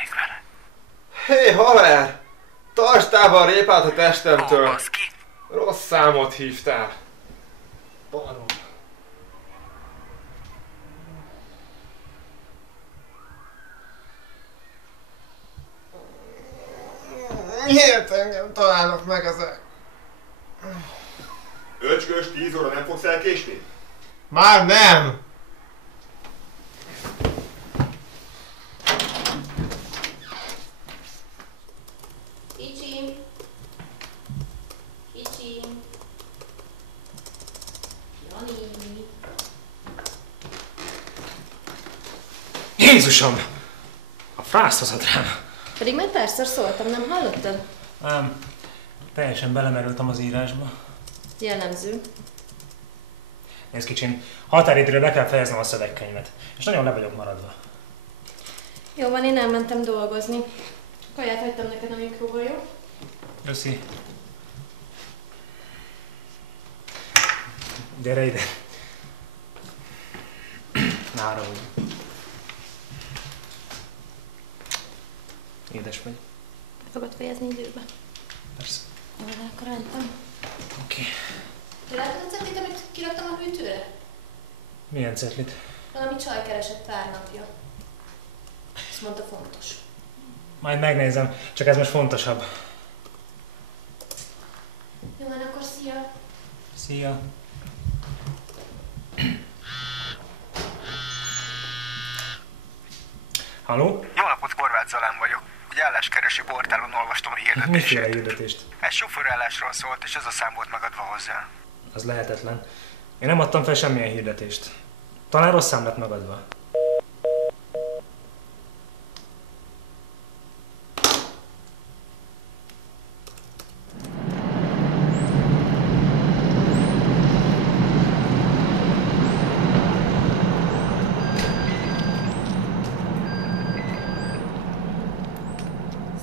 járnék vele. Hé, haver! Tartsd távol a répát a testemtől! Ó, baszki! Rossz számot hívtál. Barom. Miért engem találnak meg ezek? Öcskös, 10 óra nem fogsz elkésni? Már nem! Kicsim! Kicsim! Jani! Jézusom! A frász hozod rám! Pedig már párszor szóltam, nem hallottad? Nem. Teljesen belemerültem az írásba. Jellemző. Nézd kicsim, határidőre be kell fejeznem a szövegkönyvet. És nagyon le vagyok maradva. Jó van, én elmentem dolgozni. Kaját hagytam neked a mikróba, jó? Köszi. Gyere ide. Ne haragudj. Édes vagy. Be fogod fejezni időbe. Persze. Jó, de akkor mentem. Oké. Te látod a cetlit, amit kiraktam a hűtőre? Milyen cetlit? Valami csaj keresett pár napja. Azt mondta, fontos. Majd megnézem, csak ez most fontosabb. Jó van, akkor szia! Szia. Halló? Jó napot, Horváth Zalán vagyok. Egy álláskereső portálon olvastam a hirdetését. Miféle hirdetést? Egy sofőrállásról szólt, és ez a szám volt megadva hozzá. Az lehetetlen. Én nem adtam fel semmilyen hirdetést. Talán rossz szám lett megadva.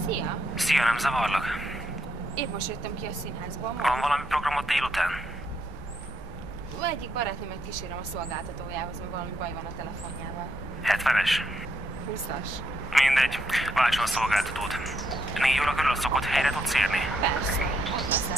Szia! Szia, nem zavarlak? Épp most jöttem ki a színházból. Van valami programot délután? Egyik barátnőmet kísérem a szolgáltatójához, mert valami baj van a telefonjával. 70-es? 20-as. Mindegy, váltson a szolgáltatót. 4 óra körül a szokott helyre tudsz érni? Persze, ott leszek.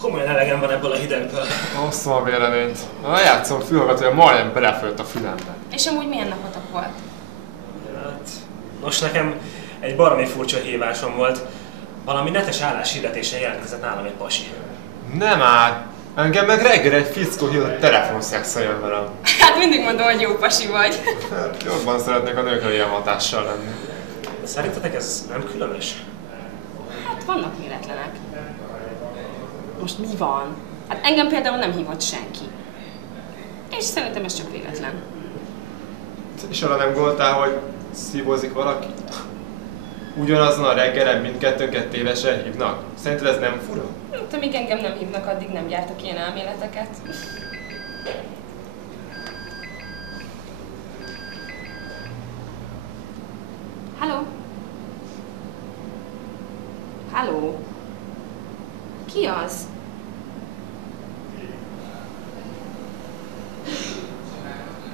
Komolyan elegem van ebből a hidegből. Osztom a véleményt. A lejátszom fülhallgatója majdnem belefolyott a fülembe. És amúgy milyen napotok volt? Hát, most nekem egy baromi furcsa hívásom volt. Valami netes álláshirdetésen jelentkezett nálam egy pasi. Nem áll. Engem meg reggel egy fickó hívott telefonszexeljen velem. Hát mindig mondom, hogy jó pasi vagy. Hát jobban szeretnék a nőkre ilyen hatással lenni. Szerintetek ez nem különös? Hát vannak véletlenek. Most mi van? Hát engem például nem hívott senki. És szerintem ez csak véletlen. És arra nem gondoltál, hogy szívozik valaki? Ugyanazon a reggelen mindkettőnket tévesen hívnak? Szerinted ez nem fura? Hát amíg engem nem hívnak, addig nem gyártok ilyen elméleteket. Halló? Halló? Ki az?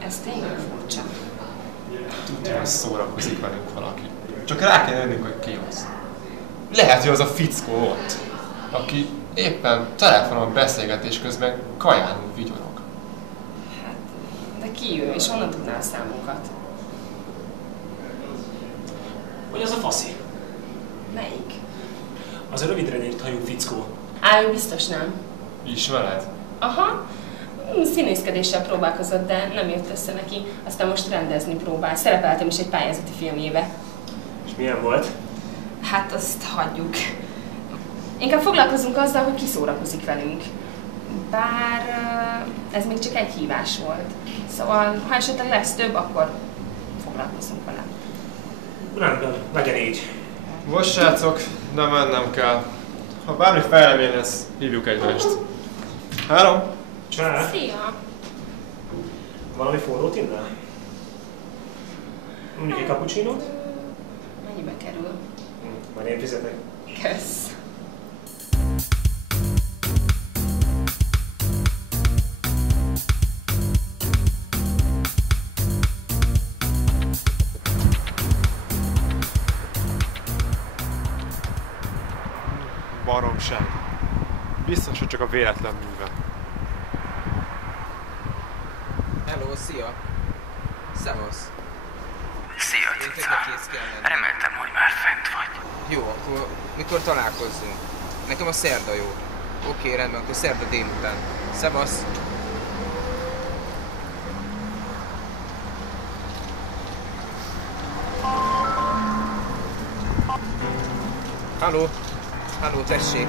Ez tényleg furcsa. Tudja, hogy szórakozik velünk valaki. Csak rá kell jönnünk, hogy ki az. Lehet, hogy az a fickó ott, aki éppen telefonon beszélgetés közben kajánul vigyorog. Hát, de ki ő, és honnan tudná a számunkat? Vagy az a faszi? Melyik? Az a rövidre nyírt hajú fickó. Á, ő biztos nem. Ismered? Aha, színészkedéssel próbálkozott, de nem jött össze neki. Aztán most rendezni próbál. Szerepeltem is egy pályázati filmjébe. És milyen volt? Hát azt hagyjuk. Inkább foglalkozunk azzal, hogy ki szórakozik velünk. Bár ez még csak egy hívás volt. Szóval, ha esetleg lesz több, akkor foglalkozunk vele. Rendben, legyen így. Most srácok, de mennem kell. Ha bármi fejlemény lesz, hívjuk egymást. Hello! Csá! Szia! Valami forrót innál? Mondjuk egy cappuccinót? Mennyibe kerül? Majd én fizetek. Kösz. Baromság. Biztos, hogy csak a véletlen műve. Hello, szia! Szevasz! Szia, cica. Reméltem, hogy már fent vagy. Jó, akkor mikor találkozzunk? Nekem a szerda jó. Oké, rendben, akkor szerda délután. Szevasz! Halló! Halló, tessék!